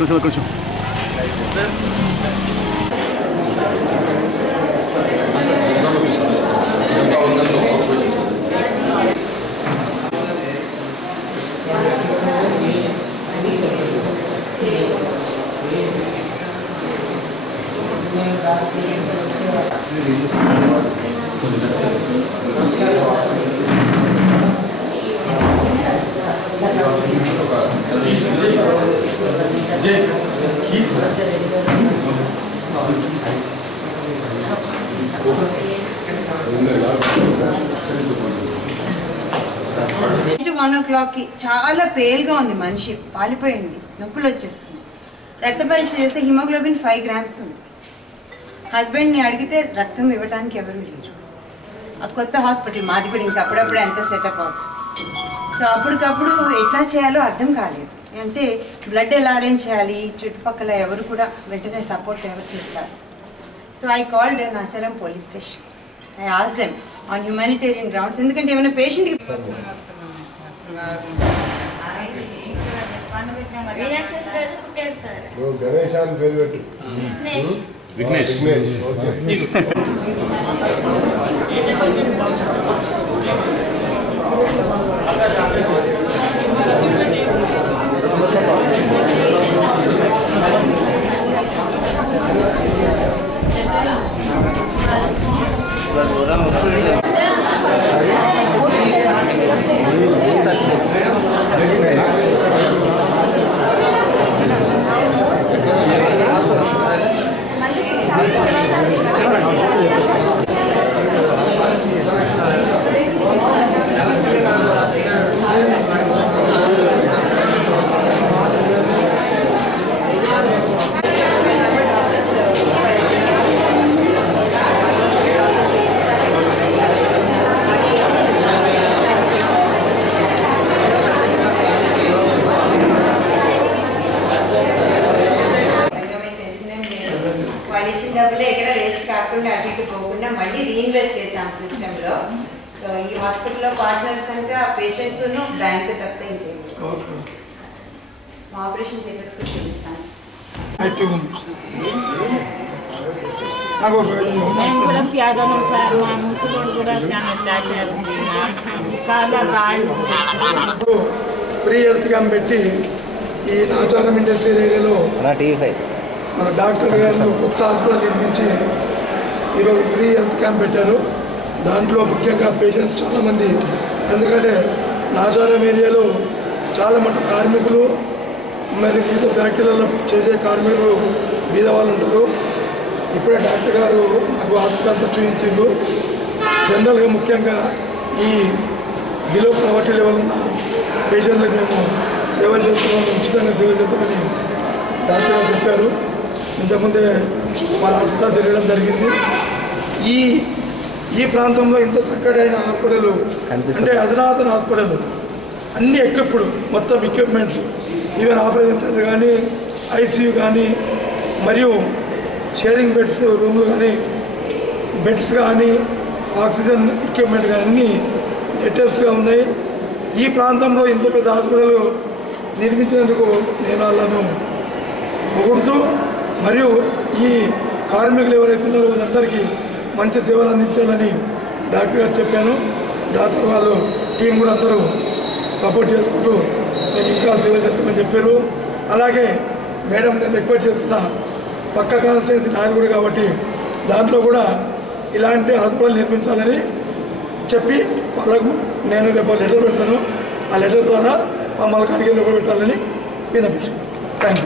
కొంచెం నైట్ 1 o'clockకి చాలా పేల్గా ఉంది, మనిషి పాలిపోయింది, నొప్పులు వచ్చేస్తుంది. రక్త పరీక్ష చేస్తే హిమోగ్లోబిన్ 5 grams ఉంది. హస్బెండ్ని అడిగితే రక్తం ఇవ్వడానికి ఎవరు లేరు. ఆ కొత్త హాస్పిటల్ మాది కూడా ఇంకా అప్పుడప్పుడు ఎంత సెటప్ అవుతుంది. సో అప్పటికప్పుడు ఎట్లా చేయాలో అర్థం కాలేదు. అంటే బ్లడ్ ఎలా అరేంజ్ చేయాలి, చుట్టుపక్కల ఎవరు కూడా వెంటనే సపోర్ట్ ఎవరు చేస్తారు. So I called Nacharam police station. I ask them on humanitarian grounds. ఎందుకంటే ఏమైనా పేషెంట్కి గణేష్ అని పేరు పెట్టు. విఘ్నేష్. డబ్బులే ఎక్కడ వేస్ట్ కాకుండా అటు ఇటు పోకుండా మళ్ళీ రీఇన్వెస్ట్ చేసాం సిస్టంలో. సో ఈ హాస్పిటల్లో పార్ట్నర్స్ అంటే ఆ పేషెంట్స్ బ్యాంక్ తప్ప ఇంకేం. మా ఆపరేషన్ థియేటర్స్ కూడా చూపిస్తాను. నేను కూడా ప్యాదను సార్, మా ముసలోడు కూడా చాలా దాచారు. ఫ్రీ హెల్త్ క్యాంప్ పెట్టి ఈ నాచారం ఇండస్ట్రియల్ ఏరియాలో మన డాక్టర్ గారు కొత్త హాస్పిటల్ నిర్మించి ఈరోజు ఫ్రీ హెల్త్ క్యాంప్ పెట్టారు. దాంట్లో ముఖ్యంగా పేషెంట్స్ చాలామంది, ఎందుకంటే నాచారం ఏరియాలో చాలా మటుకు కార్మికులు మరి వివిధ ఫ్యాక్టరీలలో చేసే కార్మికులు బీద వాళ్ళు ఉంటారు. ఇప్పుడే డాక్టర్ గారు నాకు హాస్పిటల్ అంతా చూపించారు. జనరల్గా ముఖ్యంగా ఈ బిలో పావర్టీ లెవెల్ ఉన్న పేషెంట్లకు మేము సేవలు చేస్తున్నాము, ఉచితంగా సేవలు చేస్తామని డాక్టర్ గారు చెప్పారు. ఇంతకుముందే వాళ్ళ హాస్పిటల్ తిరగడం జరిగింది. ఈ ప్రాంతంలో ఇంత చక్కడైన హాస్పిటల్ అంటే అధునాతన హాస్పిటల్, అన్ని ఎక్విప్డ్, మొత్తం ఎక్విప్మెంట్స్, ఈవెన్ ఆపరేషన్ థియేటర్ కానీ, ఐసీయూ కానీ, మరియు షేరింగ్ బెడ్స్ రూమ్లు కానీ, బెడ్స్ కానీ, ఆక్సిజన్ ఎక్విప్మెంట్ కానీ అన్నీ లేటెస్ట్గా ఉన్నాయి. ఈ ప్రాంతంలో ఇంత పెద్ద హాస్పిటల్ నిర్మించినందుకు నేను వాళ్ళను పొగుడుతూ, మరియు ఈ కార్మికులు ఎవరైతే ఉన్నారో వాళ్ళందరికీ మంచి సేవలు అందించాలని డాక్టర్ గారు చెప్పాను. డాక్టర్ వాళ్ళు టీం కూడా అందరూ సపోర్ట్ చేసుకుంటూ నేను ఇంకా సేవలు చేస్తామని చెప్పారు. అలాగే మేడం నేను రిక్వెస్ట్ చేస్తున్న పక్క కాన్స్టిట్యున్సీ నాది కూడా కాబట్టి దాంట్లో కూడా ఇలాంటి హాస్పిటల్ నిర్మించాలని చెప్పి వాళ్ళకు నేను రేపు లెటర్ పెడతాను. ఆ లెటర్ ద్వారా మా మల్కాజ్గిరిలో కూడా పెట్టాలని విన్నపించాను.